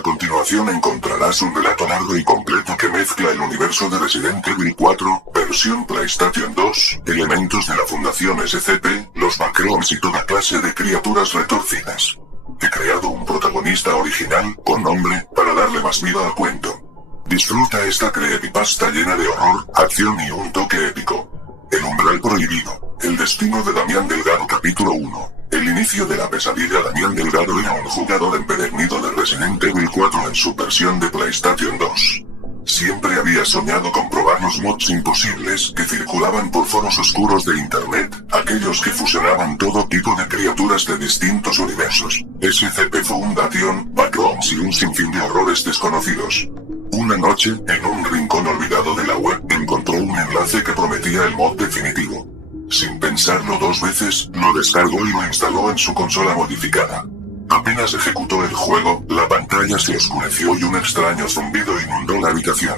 A continuación encontrarás un relato largo y completo que mezcla el universo de Resident Evil 4, versión PlayStation 2, elementos de la Fundación SCP, los Backrooms y toda clase de criaturas retorcidas. He creado un protagonista original, con nombre, para darle más vida al cuento. Disfruta esta creepypasta llena de horror, acción y un toque épico. El umbral prohibido. El destino de Damián Delgado capítulo 1. El inicio de la pesadilla. Damián Delgado era un jugador empedernido de Resident Evil 4 en su versión de PlayStation 2. Siempre había soñado con probar los mods imposibles que circulaban por foros oscuros de internet, aquellos que fusionaban todo tipo de criaturas de distintos universos, SCP Foundation, Backrooms y un sinfín de horrores desconocidos. Una noche, en un rincón olvidado de la web, encontró un enlace que prometía el mod definitivo. Sin pensarlo dos veces, lo descargó y lo instaló en su consola modificada. Apenas ejecutó el juego, la pantalla se oscureció y un extraño zumbido inundó la habitación.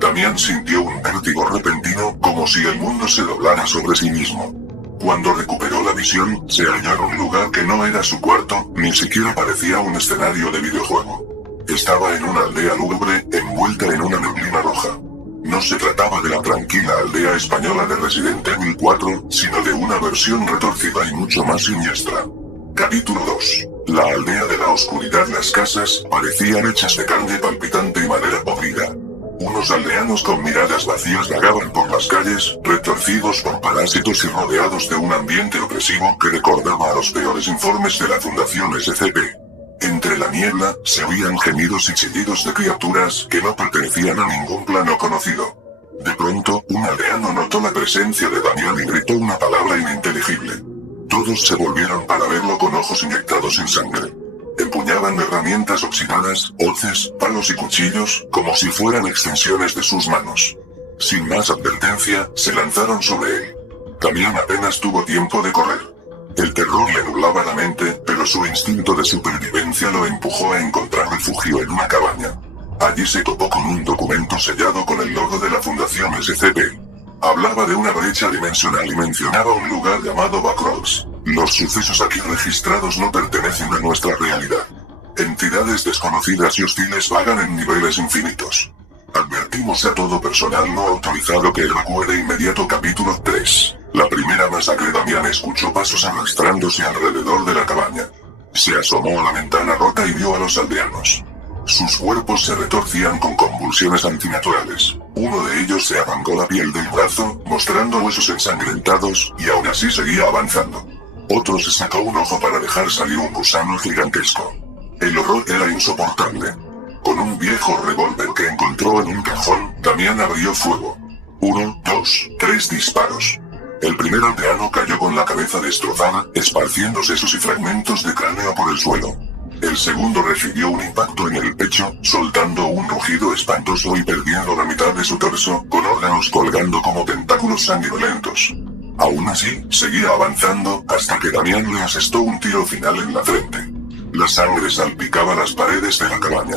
Damián sintió un vértigo repentino, como si el mundo se doblara sobre sí mismo. Cuando recuperó la visión, se halló en un lugar que no era su cuarto, ni siquiera parecía un escenario de videojuego. Estaba en una aldea lúgubre, envuelta en una neblina roja. No se trataba de la tranquila aldea española de Resident Evil 4, sino de una versión retorcida y mucho más siniestra. Capítulo 2. La aldea de la oscuridad. Las casas parecían hechas de carne palpitante y madera podrida. Unos aldeanos con miradas vacías vagaban por las calles, retorcidos por parásitos y rodeados de un ambiente opresivo que recordaba a los peores informes de la Fundación SCP. Entre la niebla, se oían gemidos y chillidos de criaturas que no pertenecían a ningún plano conocido. De pronto, un aldeano notó la presencia de Damián y gritó una palabra ininteligible. Todos se volvieron para verlo con ojos inyectados en sangre. Empuñaban herramientas oxidadas, hoces, palos y cuchillos, como si fueran extensiones de sus manos. Sin más advertencia, se lanzaron sobre él. Damián apenas tuvo tiempo de correr. El terror le nublaba la mente, pero su instinto de supervivencia lo empujó a encontrar refugio en una cabaña. Allí se topó con un documento sellado con el logo de la Fundación SCP. Hablaba de una brecha dimensional y mencionaba un lugar llamado Backrooms. Los sucesos aquí registrados no pertenecen a nuestra realidad. Entidades desconocidas y hostiles vagan en niveles infinitos. Advertimos a todo personal no autorizado que evacuee de inmediato. Capítulo 3. La primera masacre. Damián escuchó pasos arrastrándose alrededor de la cabaña. Se asomó a la ventana rota y vio a los aldeanos. Sus cuerpos se retorcían con convulsiones antinaturales. Uno de ellos se arrancó la piel del brazo, mostrando huesos ensangrentados, y aún así seguía avanzando. Otro se sacó un ojo para dejar salir un gusano gigantesco. El horror era insoportable. Con un viejo revólver que encontró en un cajón, Damián abrió fuego. 1, 2, 3 disparos. El primer aldeano cayó con la cabeza destrozada, esparciendo sesos y fragmentos de cráneo por el suelo. El segundo recibió un impacto en el pecho, soltando un rugido espantoso y perdiendo la mitad de su torso, con órganos colgando como tentáculos sanguinolentos. Aún así, seguía avanzando, hasta que Damián le asestó un tiro final en la frente. La sangre salpicaba las paredes de la cabaña.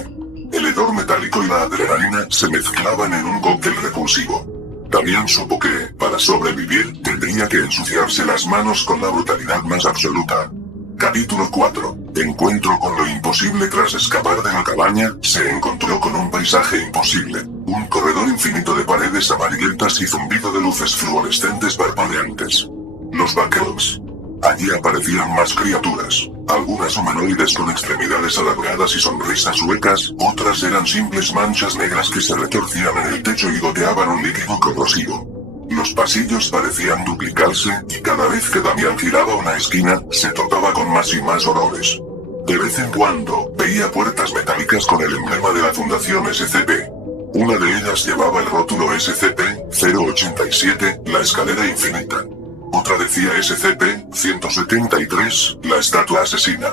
El hedor metálico y la adrenalina se mezclaban en un cóctel repulsivo. Damián supo que, para sobrevivir, tendría que ensuciarse las manos con la brutalidad más absoluta. Capítulo 4. Encuentro con lo imposible. Tras escapar de la cabaña, se encontró con un paisaje imposible. Un corredor infinito de paredes amarillentas y zumbido de luces fluorescentes parpadeantes. Los Backrooms. Allí aparecían más criaturas. Algunas humanoides con extremidades alargadas y sonrisas huecas, otras eran simples manchas negras que se retorcían en el techo y goteaban un líquido corrosivo. Los pasillos parecían duplicarse, y cada vez que Damián giraba una esquina, se topaba con más y más horrores. De vez en cuando, veía puertas metálicas con el emblema de la Fundación SCP. Una de ellas llevaba el rótulo SCP-087, la escalera infinita. Otra decía SCP-173, la estatua asesina.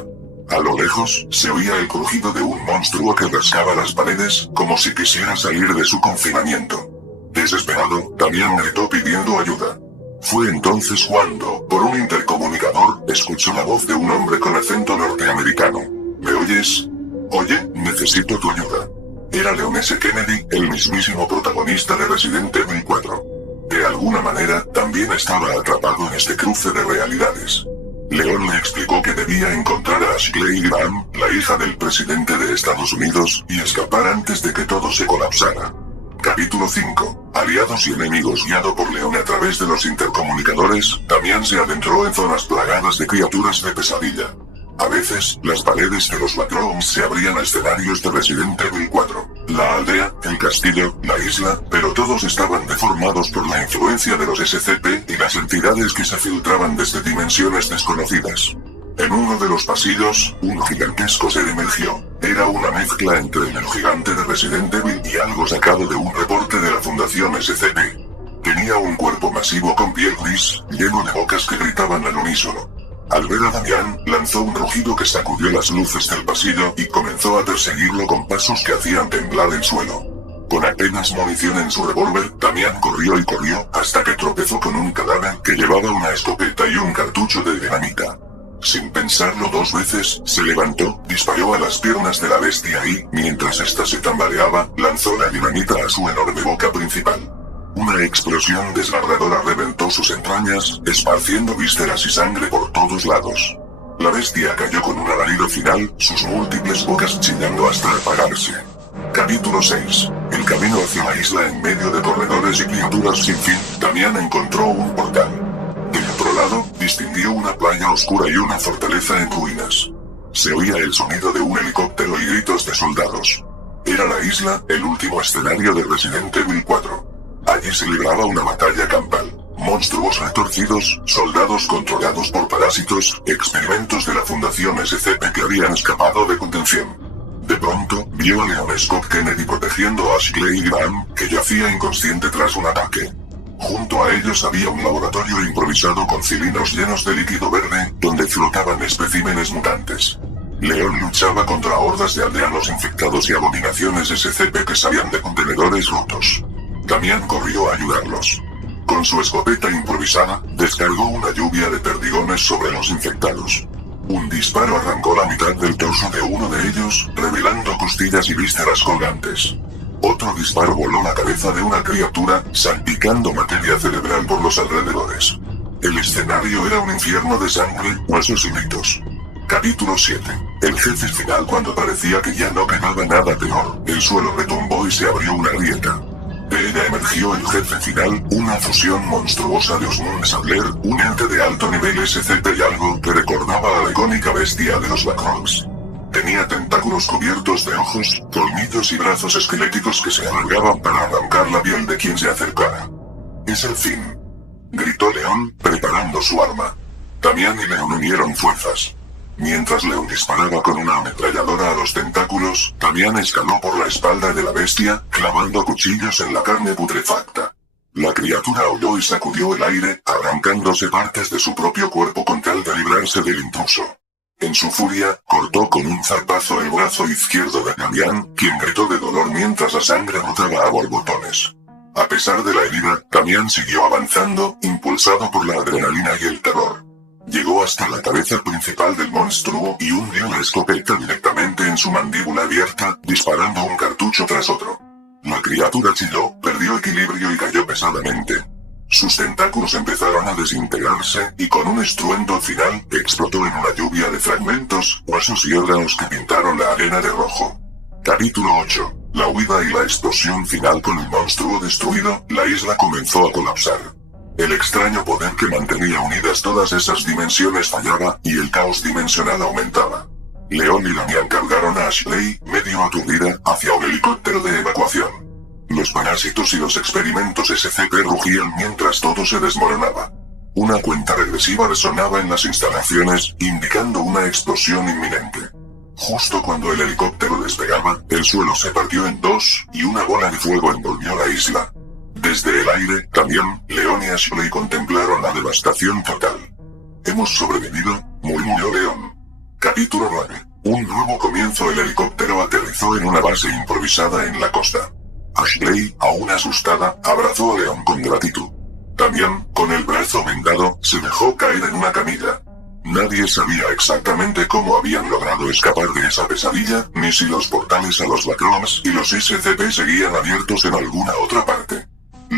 A lo lejos, se oía el crujido de un monstruo que rascaba las paredes, como si quisiera salir de su confinamiento. Desesperado, Damián gritó pidiendo ayuda. Fue entonces cuando, por un intercomunicador, escuchó la voz de un hombre con acento norteamericano. ¿Me oyes? Oye, necesito tu ayuda. Era Leon S. Kennedy, el mismísimo protagonista de Resident Evil 4. De alguna manera, también estaba atrapado en este cruce de realidades. Leon le explicó que debía encontrar a Ashley Graham, la hija del presidente de Estados Unidos, y escapar antes de que todo se colapsara. Capítulo 5. Aliados y enemigos. Guiado por Leon a través de los intercomunicadores, Damián se adentró en zonas plagadas de criaturas de pesadilla. A veces, las paredes de los Backrooms se abrían a escenarios de Resident Evil 4. La aldea, el castillo, la isla, pero todos estaban deformados por la influencia de los SCP y las entidades que se filtraban desde dimensiones desconocidas. En uno de los pasillos, un gigantesco ser emergió. Era una mezcla entre el gigante de Resident Evil y algo sacado de un reporte de la Fundación SCP. Tenía un cuerpo masivo con piel gris, lleno de bocas que gritaban al unísono. Al ver a Damián, lanzó un rugido que sacudió las luces del pasillo y comenzó a perseguirlo con pasos que hacían temblar el suelo. Con apenas munición en su revólver, Damián corrió y corrió hasta que tropezó con un cadáver que llevaba una escopeta y un cartucho de dinamita. Sin pensarlo dos veces, se levantó, disparó a las piernas de la bestia y, mientras ésta se tambaleaba, lanzó la dinamita a su enorme boca principal. Una explosión desgarradora reventó sus entrañas, esparciendo vísceras y sangre por todos lados. La bestia cayó con un alarido final, sus múltiples bocas chillando hasta apagarse. Capítulo 6. El camino hacia la isla en medio de corredores y criaturas sin fin. Damián encontró un portal. Del otro lado, distinguió una playa oscura y una fortaleza en ruinas. Se oía el sonido de un helicóptero y gritos de soldados. Era la isla, el último escenario de Resident Evil 4. Allí se libraba una batalla campal. Monstruos retorcidos, soldados controlados por parásitos, experimentos de la Fundación SCP que habían escapado de contención. De pronto, vio a Leon Scott Kennedy protegiendo a Ashley Graham, que yacía inconsciente tras un ataque. Junto a ellos había un laboratorio improvisado con cilindros llenos de líquido verde, donde flotaban especímenes mutantes. Leon luchaba contra hordas de aldeanos infectados y abominaciones SCP que salían de contenedores rotos. Damián corrió a ayudarlos. Con su escopeta improvisada, descargó una lluvia de perdigones sobre los infectados. Un disparo arrancó la mitad del torso de uno de ellos, revelando costillas y vísceras colgantes. Otro disparo voló la cabeza de una criatura, salpicando materia cerebral por los alrededores. El escenario era un infierno de sangre, huesos y gritos. Capítulo 7. El jefe final. Cuando parecía que ya no quedaba nada peor, el suelo retumbó y se abrió una grieta. De ella emergió el jefe final, una fusión monstruosa de Osmund Saddler, un ente de alto nivel SCP y algo que recordaba a la icónica bestia de los Backrooms. Tenía tentáculos cubiertos de ojos, colmillos y brazos esqueléticos que se alargaban para arrancar la piel de quien se acercara. «Es el fin», gritó Leon, preparando su arma. Damián y Leon unieron fuerzas. Mientras Leon disparaba con una ametralladora a los tentáculos, Damián escaló por la espalda de la bestia, clavando cuchillos en la carne putrefacta. La criatura aulló y sacudió el aire, arrancándose partes de su propio cuerpo con tal de librarse del intruso. En su furia, cortó con un zarpazo el brazo izquierdo de Damián, quien gritó de dolor mientras la sangre brotaba a borbotones. A pesar de la herida, Damián siguió avanzando, impulsado por la adrenalina y el terror. Llegó hasta la cabeza principal del monstruo y hundió la escopeta directamente en su mandíbula abierta, disparando un cartucho tras otro. La criatura chilló, perdió equilibrio y cayó pesadamente. Sus tentáculos empezaron a desintegrarse, y con un estruendo final, explotó en una lluvia de fragmentos, huesos y órganos que pintaron la arena de rojo. Capítulo 8. La huida y la explosión final. Con el monstruo destruido, la isla comenzó a colapsar. El extraño poder que mantenía unidas todas esas dimensiones fallaba, y el caos dimensional aumentaba. Leon y Damián cargaron a Ashley, medio aturdida, hacia un helicóptero de evacuación. Los parásitos y los experimentos SCP rugían mientras todo se desmoronaba. Una cuenta regresiva resonaba en las instalaciones, indicando una explosión inminente. Justo cuando el helicóptero despegaba, el suelo se partió en dos, y una bola de fuego envolvió la isla. Desde el aire, Damián, Leon y Ashley contemplaron la devastación total. «Hemos sobrevivido», murmuró Leon. Capítulo 9. Un nuevo comienzo. El helicóptero aterrizó en una base improvisada en la costa. Ashley, aún asustada, abrazó a Leon con gratitud. Damián, con el brazo vendado, se dejó caer en una camilla. Nadie sabía exactamente cómo habían logrado escapar de esa pesadilla, ni si los portales a los Backrooms y los SCP seguían abiertos en alguna otra parte.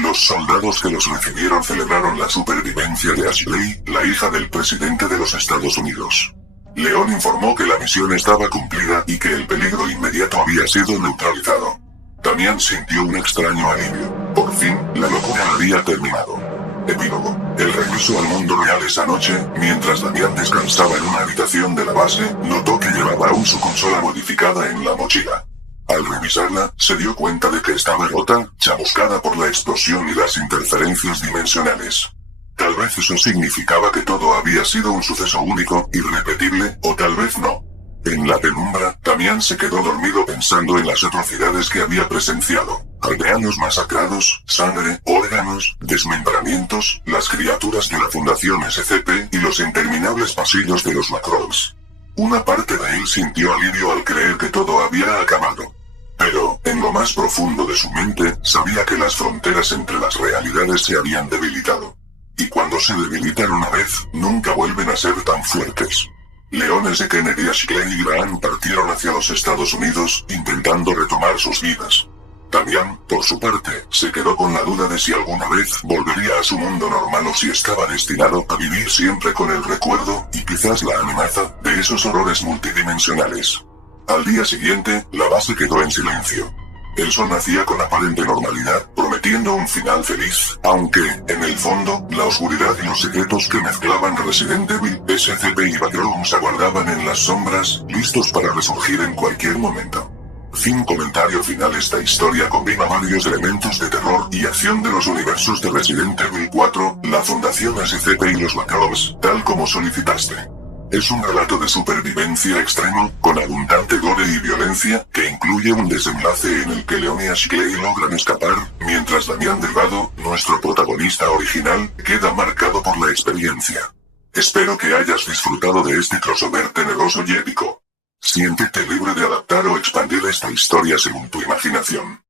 Los soldados que los recibieron celebraron la supervivencia de Ashley, la hija del presidente de los Estados Unidos. Leon informó que la misión estaba cumplida y que el peligro inmediato había sido neutralizado. Damian sintió un extraño alivio. Por fin, la locura había terminado. Epílogo. El regreso al mundo real esa noche, mientras Damian descansaba en una habitación de la base, notó que llevaba aún su consola modificada en la mochila. Al revisarla, se dio cuenta de que estaba rota, chamuscada por la explosión y las interferencias dimensionales. Tal vez eso significaba que todo había sido un suceso único, irrepetible, o tal vez no. En la penumbra, Damian se quedó dormido pensando en las atrocidades que había presenciado. Aldeanos masacrados, sangre, órganos, desmembramientos, las criaturas de la Fundación SCP y los interminables pasillos de los Macrons. Una parte de él sintió alivio al creer que todo había acabado. Pero, en lo más profundo de su mente, sabía que las fronteras entre las realidades se habían debilitado. Y cuando se debilitan una vez, nunca vuelven a ser tan fuertes. Leones de Kennedy, Ashley y Graham partieron hacia los Estados Unidos, intentando retomar sus vidas. Damian, por su parte, se quedó con la duda de si alguna vez volvería a su mundo normal o si estaba destinado a vivir siempre con el recuerdo, y quizás la amenaza, de esos horrores multidimensionales. Al día siguiente, la base quedó en silencio. El sol nacía con aparente normalidad, prometiendo un final feliz, aunque, en el fondo, la oscuridad y los secretos que mezclaban Resident Evil, SCP y Backrooms aguardaban en las sombras, listos para resurgir en cualquier momento. Fin. Comentario final. Esta historia combina varios elementos de terror y acción de los universos de Resident Evil 4, la Fundación SCP y los Backrooms, tal como solicitaste. Es un relato de supervivencia extremo, con abundante gore y violencia, que incluye un desenlace en el que Leon y Ashley logran escapar, mientras Damian Delgado, nuestro protagonista original, queda marcado por la experiencia. Espero que hayas disfrutado de este crossover tenebroso y épico. Siéntete libre de adaptar o expandir esta historia según tu imaginación.